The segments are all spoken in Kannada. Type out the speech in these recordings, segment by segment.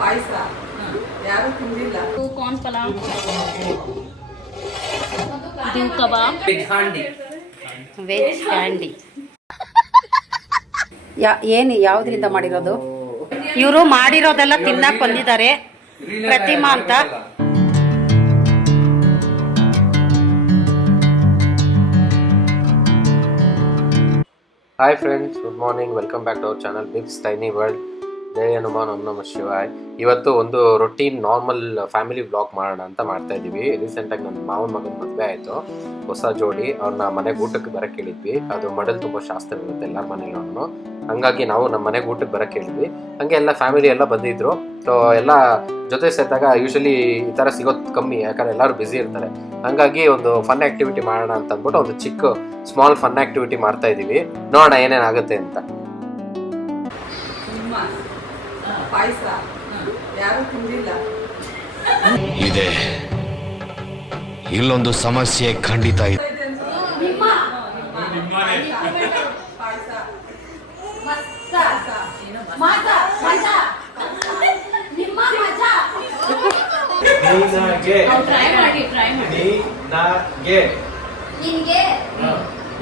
ಪಾಯಸ ಯಾರು ತಿಂದಿಲ್ಲ. ಕಾರ್ನ್ ಪಲಾವ್, ಇದು ಕಬಾಬ್, ವೆಜ್ ಹ್ಯಾಂಡಿ. ಏನು ಯಾವುದರಿಂದ ಮಾಡಿರೋದು? ಇವರು ಮಾಡಿರೋದೆಲ್ಲ ತಿನ್ನಕ್ ಬಂದಿದ್ದಾರೆ. ಪ್ರತಿಮಾ ಅಂತ. Hi friends, good morning. Welcome back to our channel bigs tiny world. ಜಯ ಹನುಮಾನ್, ಓಂ ನಮಃ ಶಿವಾಯ್. ಇವತ್ತು ಒಂದು ರೊಟೀನ್ ನಾರ್ಮಲ್ ಫ್ಯಾಮಿಲಿ ವ್ಲಾಗ್ ಮಾಡೋಣ ಅಂತ ಮಾಡ್ತಾ ಇದ್ದೀವಿ. ರೀಸೆಂಟಾಗಿ ನನ್ನ ಮಾವನ ಮಗನ ಮದುವೆ ಆಯಿತು, ಹೊಸ ಜೋಡಿ. ಅವ್ರನ್ನ ಮನೆಗೆ ಊಟಕ್ಕೆ ಬರೋಕ್ಕೆ ಹೇಳಿದ್ವಿ. ಅದು ಮಡಲ್ ತುಂಬ ಶಾಸ್ತ್ರ ಇರುತ್ತೆ ಎಲ್ಲರ ಮನೇಲೂ. ಹಂಗಾಗಿ ನಾವು ನಮ್ಮ ಮನೆಗೆ ಊಟಕ್ಕೆ ಬರೋಕ್ಕೆ ಹೇಳಿದ್ವಿ. ಹಾಗೆ ಎಲ್ಲ ಫ್ಯಾಮಿಲಿ ಎಲ್ಲ ಬಂದಿದ್ರು. ಸೊ ಎಲ್ಲ ಜೊತೆ ಸೇರಿದಾಗ ಯೂಶಲಿ ಈ ಥರ ಸಿಗೋದು ಕಮ್ಮಿ, ಯಾಕಂದರೆ ಎಲ್ಲರೂ ಬ್ಯುಸಿ ಇರ್ತಾರೆ. ಹಾಗಾಗಿ ಒಂದು ಫನ್ ಆ್ಯಕ್ಟಿವಿಟಿ ಮಾಡೋಣ ಅಂತ ಅಂದ್ಬಿಟ್ಟು ಒಂದು ಚಿಕ್ಕ ಸ್ಮಾಲ್ ಫನ್ ಆ್ಯಕ್ಟಿವಿಟಿ ಮಾಡ್ತಾ ಇದ್ದೀವಿ. ನೋಡೋಣ ಏನೇನಾಗುತ್ತೆ ಅಂತ. ಪಾಯಸ ಯಾರು ತಿಂದಿಲ್ಲ. ಇದೆ ಇಲ್ಲೊಂದು ಸಮಸ್ಯೆ ಖಂಡಿತ ಇದೆ.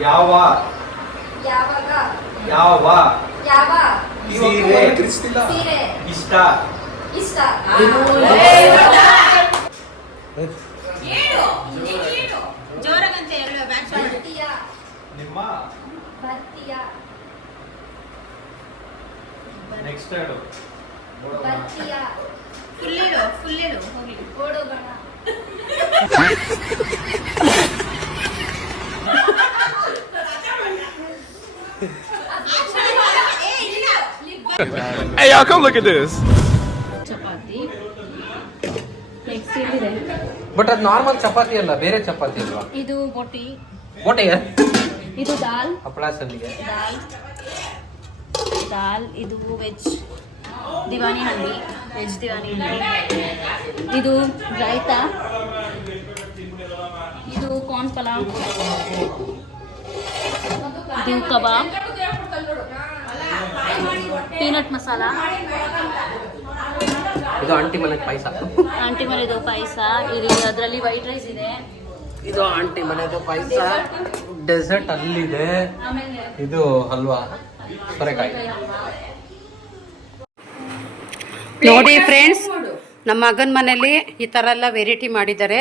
ಯಾವ ಸೀರೆ ಇಷ್ಟ? ನಿಮ್ಮ ನೆಕ್ಸ್ಟ್ ಹೇಳು. Hey y'all, come look at this. Chapati, next ಇಲ್ಲಿದೆ. ಬಟ್ ಅದು ನಾರ್ಮಲ್ ಚಪಾತಿ ಅಲ್ಲ, ಬೇರೆ ಚಪಾತಿ ಅಲ್ವಾ? ಇದು ಬೋಟಿ, ಇದು ದಾಲ್, ಹಪ್ಪಳ ಸಂಡಿಗೆ, ದಾಲ್. ಇದು ವೆಜ್ ದಿವಾನಿ ಹಂಡಿ, ವೆಜ್ ದಿವಾನಿ ಹಂಡಿ. ಇದು ರಾಯ್ತಾ, ಇದು ಕಾರ್ನ್ ಪಲಾವ್, ಇದು ಕಬಾಬ್, ಪೀನಟ್ ಮಸಾಲ, ಇದು ಆಂಟಿ ಮನೆ ಪಾಯಸ, ಆಂಟಿ ಮನೆದು ಪಾಯಸ. ಇದು ಅದರಲ್ಲಿ ವೈಟ್ ರೈಸ್ ಇದೆ. ಇದು ಆಂಟಿ ಮನೆದು ಪಾಯಸ. ಡೆಸರ್ಟ್ ಅಲ್ಲಿದೆ. ಇದು ಹಲ್ವಾ, ಸೋರೆಕಾಯಿ. ನೋಡಿ ಫ್ರೆಂಡ್ಸ್, ನಮ್ಮ ಮಗನ ಮನೇಲಿ ಈ ಥರ ಎಲ್ಲ ವೆರೈಟಿ ಮಾಡಿದ್ದಾರೆ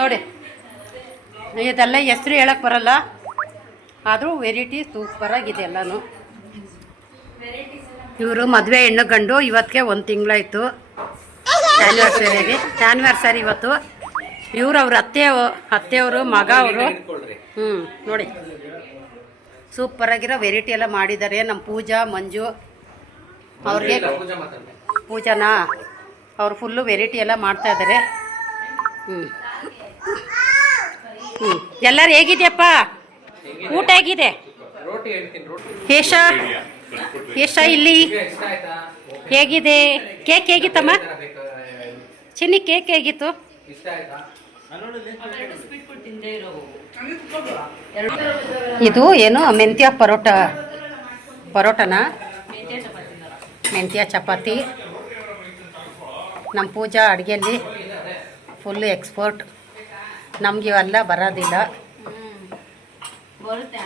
ನೋಡಿ. ಇದೆಲ್ಲ ಹೆಸರು ಹೇಳಕ್ಕೆ ಬರಲ್ಲ, ಆದರೂ ವೆರೈಟಿ ಸೂಪರಾಗಿದೆ ಎಲ್ಲನೂ. ಇವರು ಮದುವೆ ಹೆಣ್ಣು ಗಂಡು. ಇವತ್ತಿಗೆ 1 ತಿಂಗಳಾಯಿತು ಆ್ಯನಿವರ್ಸರಿ ಇವತ್ತು. ಇವರು ಅವ್ರ ಅತ್ತೆಯವರು ಮಗ ಅವರು. ನೋಡಿ ಸೂಪರಾಗಿರೋ ವೆರೈಟಿ ಎಲ್ಲ ಮಾಡಿದ್ದಾರೆ. ನಮ್ಮ ಪೂಜಾ ಮಂಜು ಅವ್ರಿಗೆ, ಪೂಜಾನಾ ಅವ್ರು ಫುಲ್ಲು ವೆರೈಟಿ ಎಲ್ಲ ಮಾಡ್ತಾ ಇದ್ದಾರೆ. ಎಲ್ಲರೂ ಹೇಗಿದೆಯಪ್ಪ? ಊಟ ಹೇಗಿದೆ? ಏಷ ಇಲ್ಲಿ ಹೇಗಿದೆ? ಕೇಕ್ ಹೇಗಿತ್ತಮ್ಮ? ಚಿನ್ನಿ ಕೇಕ್ ಹೇಗಿತ್ತು? ಇದು ಏನು ಮೆಂತ್ಯ ಪರೋಟನಾ? ಮೆಂತ್ಯ ಚಪಾತಿ. ನಮ್ಮ ಪೂಜಾ ಅಡುಗೆಯಲ್ಲಿ ಫುಲ್ಲು ಎಕ್ಸ್ಪರ್ಟ್. ನಮ್ಗೆ ಇವೆಲ್ಲ ಬರೋದಿಲ್ಲ. ಬರುತ್ತೆ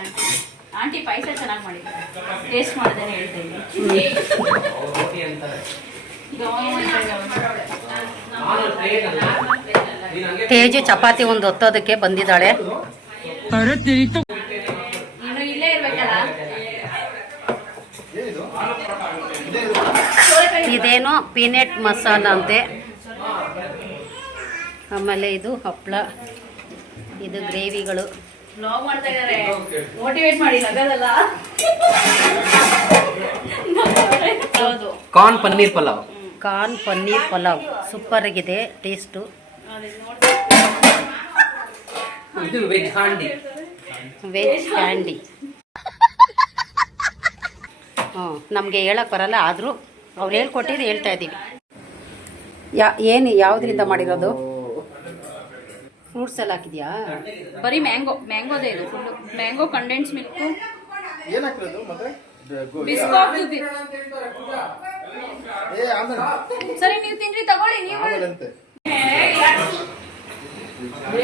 ಆಂಟಿ ಪಾಯಸ ಚೆನ್ನಾಗಿ ಮಾಡಿದ್ದಾರೆ. ಟೇಸ್ಟ್ ಮಾಡಿದ್ರೆ ಹೇಳ್ತೀನಿ. ತೇಜು ಚಪಾತಿ ಒಂದು ಹೊತ್ತೋದಕ್ಕೆ ಬಂದಿದ್ದಾಳೆ. ಇಲ್ಲೇ ಇರ್ಬೇಕಲ್ಲ. ಇದೇನೋ ಪೀನಟ್ ಮಸಾಲ ಅಂತೆ. ಆಮೇಲೆ ಇದು ಹಪ್ಪಳ, ಇದು ಗ್ರೇವಿಗಳು. ವ್ಲಾಗ್ ಮಾಡ್ತಾ ಇದ್ದಾರೆ, ಮೋಟಿವೇಟ್ ಮಾಡಿ ನಗದಲ್ಲ. ಹೌದು, ಕಾರ್ನ್ ಪನ್ನೀರ್ ಪಲಾವ್ ಸೂಪರ್ ಆಗಿದೆ ಟೇಸ್ಟು. ಇದು ವೆಜ್ ಹ್ಯಾಂಡಿ. ನಮಗೆ ಹೇಳಕ್ಕೆ ಬರಲ್ಲ, ಆದರೂ ಅವ್ರು ಹೇಳ್ಕೊಟ್ಟಿದ್ದು ಹೇಳ್ತಾ ಇದ್ದೀವಿ. ಏನು ಯಾವುದರಿಂದ ಮಾಡಿರೋದು? ಫ್ರೂಟ್ಸ್ ಎಲ್ಲ ಹಾಕಿದ್ಯಾ? ಬರೀ ಮ್ಯಾಂಗೋದೇ ಇದು ಫುಲ್ಲು. ಮ್ಯಾಂಗೋ ಕಂಡೆನ್ಸ್ ಮಿಲ್ಕು, ಬಿಸ್ಕಾಟ್ ಸರಿ ನೀವು ತಿನ್ರಿ ತಗೊಳ್ಳಿ ನೀವು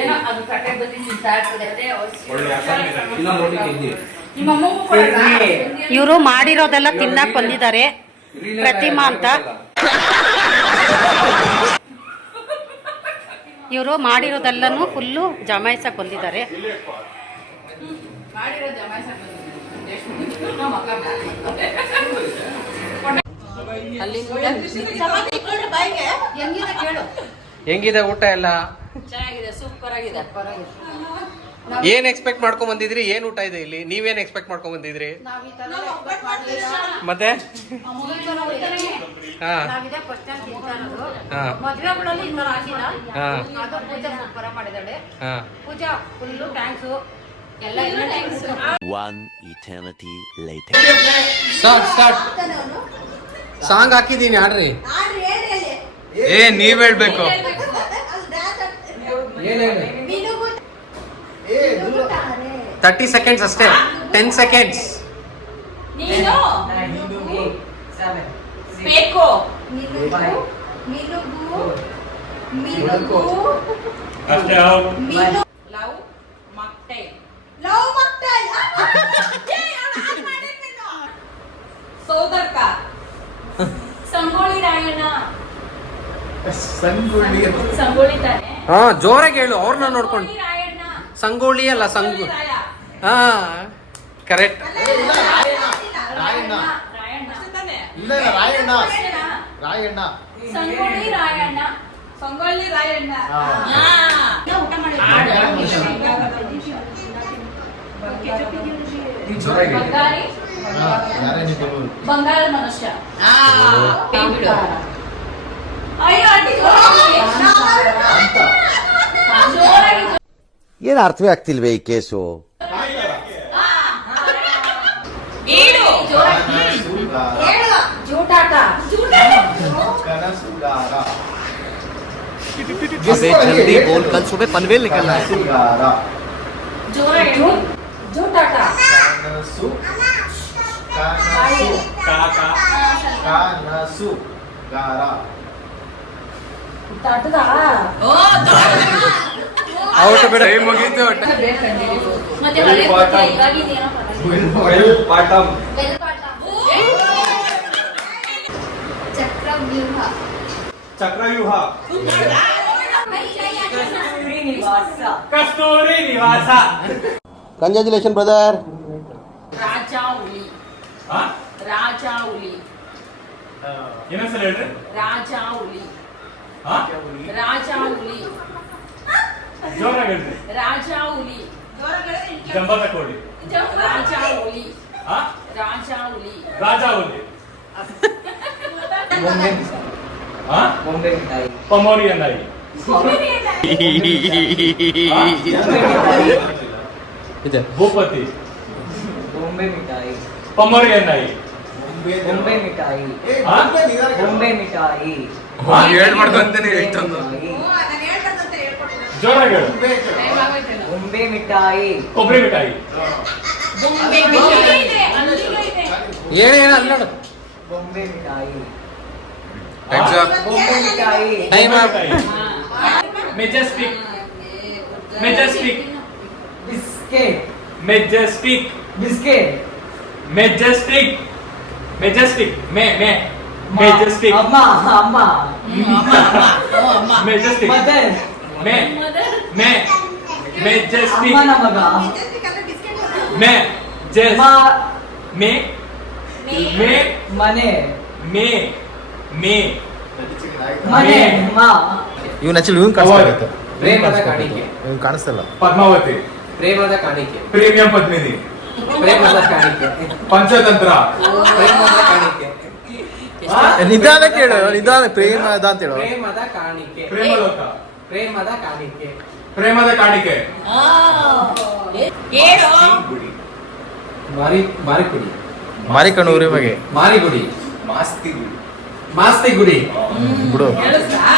ಏನೋ ಅದು ಕಟ್ಟೆ ಬದಿ ತಿಂತಾ ಇರ್ತದೆ ನಿಮ್ಮ ಅಮ್ಮಗೂ ಕೊಡೋಣ ಇವರು ಮಾಡಿರೋದೆಲ್ಲ ತಿನ್ನಕ್ ಬಂದಿದ್ದಾರೆ ಪ್ರತಿಮಾ ಅಂತ. ಇವರು ಮಾಡಿರೋದೆಲ್ಲನೂ ಫುಲ್ಲು ಜಮಾಯಿಸಕ್ ಬಂದಿದ್ದಾರೆ. ಹೆಂಗಿದೆ ಊಟ ಎಲ್ಲ? ಚೆನ್ನಾಗಿದೆ, ಸೂಪರ್ ಆಗಿದೆ. ಏನ್ ಎಕ್ಸ್ಪೆಕ್ಟ್ ಮಾಡ್ಕೊಂಡ್ ಬಂದಿದ್ರಿ? ಏನ್ ಊಟ ಇದೆ ಇಲ್ಲಿ? ನೀವೇನ್ ಎಕ್ಸ್ಪೆಕ್ಟ್ ಮಾಡ್ಕೊಂಡ್ ಬಂದಿದ್ರಿ? ಮತ್ತೆ ಮದ್ವೆಗಳಲ್ಲಿ ಇನ್ನು ಆಗಿಲ್ಲ. ಅದು ಪೂಜಾ ಸೂಪರ್ ಮಾಡಿದಾಳೆ. Pooja full thanks. ಎಲ್ಲ thanks. One eternity later. Start song ಹಾಕಿದೀನಿ, ಆಡ್ರಿ. ನೀವ್ ಹೇಳ್ಬೇಕು. ಏನ್ ಹೇಳಿ? 30 seconds ಅಷ್ಟೇ. 10 seconds. ನೀನು ಬೇಕು ಲವ್ ಸೋದರ್ಕ ಸಂಗೊಳ್ಳಿ ರಾಯಣ್ಣ. ಸಂಗೊಳ್ಳಿ ತಾನೆ? ಹಾ, ಜೋರಾಗಿ ಹೇಳು, ಅವ್ರನ್ನ ನೋಡ್ಕೊಂಡು. ಸಂಗೊಳ್ಳಿ ರಾಯಣ್ಣ. ಸಂಗೋಳಿ ಅಲ್ಲ, ಹಾ ಕರೆಕ್ಟ್. ಸಂಗೊಳ್ಳಿ ರಾಯಣ್ಣ. ಸಂಗೊಳ್ಳಿ ರಾಯಣ್ಣ. ಊಟ ಮಾಡಿ ಬಂಗಾರಿ ಬಂಗಾರದ ಮನುಷ್ಯ. ಅಯ್ಯೋ ಅಡ್ಡಿ ಜೋರಾಗಿ ಏನು ಅರ್ಥವೇ ಆಗ್ತಿಲ್ವೇ ಈ ಕೇಸು? ಏಳು ಜೂಟಾಟ. अबे जल्दी बोल, कल सुबह पनवेल निकलना है. ಜೋರಾಗಿ ಜೂಟಾಟ. ಔಟ್ ಬೇಡ, ಮುಗೀತು. ಮತ್ತೆ ಹಳೆ ಪದ್ಯ ಇವಾಗಿಂದ ಏನೋ ಚಕ್ರವ್ಯೂಹ ಕಸ್ತೂರಿ ನಿವಾಸ. Congratulations, brother. ರಾಜಾಹುಲಿ. ರಾಜಾಹುಲಿ. ಏನಂತ ಹೇಳ್ರಿ? ರಾಜಾಹುಲಿ. ರಾಜಾಹುಲಿ. ಜೋರಾಗಿ ಹೇಳ್ರಿ. ರಾಜಾಹುಲಿ. ಜಂಬದ ಕೋಳಿ. ರಾಜಾಹುಲಿ. ರಾಜಾಹುಲಿ. ಪಮೋರಿಯನ್ ನಾಯಿ. ಭೂಪತಿ. बॉम्बे मिठाई. ಪಮೋರಿಯನ್ ನಾಯಿ. बॉम्बे मिठाई. बॉम्बे मिठाई. ಜೋರಾಗಿ ಹೇಳು. बॉम्बे मिठाई. ಕೊಬ್ಬರಿ ಮಿಠಾಯಿ. ಏನೇನು ಅಲ್ಲ. बॉम्बे मिठाई. ಎಕ್ಸಾಮ್ बॉम्बे मिठाई. Time Majestic. Majestic. Biscuit. Majestic. Biscuit. Majestic. Majestic. Majestic. अम्मा अम्मा. ಮೆಜೆಸ್ಟಿಕ್. मदर. ಮೆಜೆಸ್ಟಿಕ್. अम्मा नमगा. ಮೆಜೆಸ್ಟಿಕ್. मने. ಮನೆ. माँ. ಇವನ್ ಆಕ್ಚುಲಿ ಇವನ್ ಕಾಣಿಸ್ತಾ ಪ್ರೇಮದ ಕಾಣಿಕೆ. ಇವನ್ ಕಾಣಿಸ್ತಲ್ಲ. ಪದ್ಮಾವತಿ. ಪ್ರೇಮದ ಕಾಣಿಕೆ. ಪ್ರೀಮಿಯಂ ಪದ್ಮಿನಿ. ಪ್ರೇಮದ ಕಾಣಿಕೆ. ಪಂಚತಂತ್ರ. ಪ್ರೇಮದ ಕಾಣಿಕೆ. ನಿಧಾನ ಕೇಳು, ನಿಧಾನ ಪ್ರೇಮ ಅದ ಅಂತ ಹೇಳು. ಪ್ರೇಮದ ಕಾಣಿಕೆ. ಪ್ರೇಮಲೋಕ. ಪ್ರೇಮದ ಕಾಣಿಕೆ. ಪ್ರೇಮದ ಕಾಣಿಕೆ. ಮಾರಿಕುಡಿ. ಮಾರಿಕಣ್ಣೂರಿ ಮಗೆ ಮಾರಿಗುಡಿ. ಮಾಸ್ತಿ ಗುಡಿ. ಬಿಡು. ಕೇಳಿಸ್ತಾ?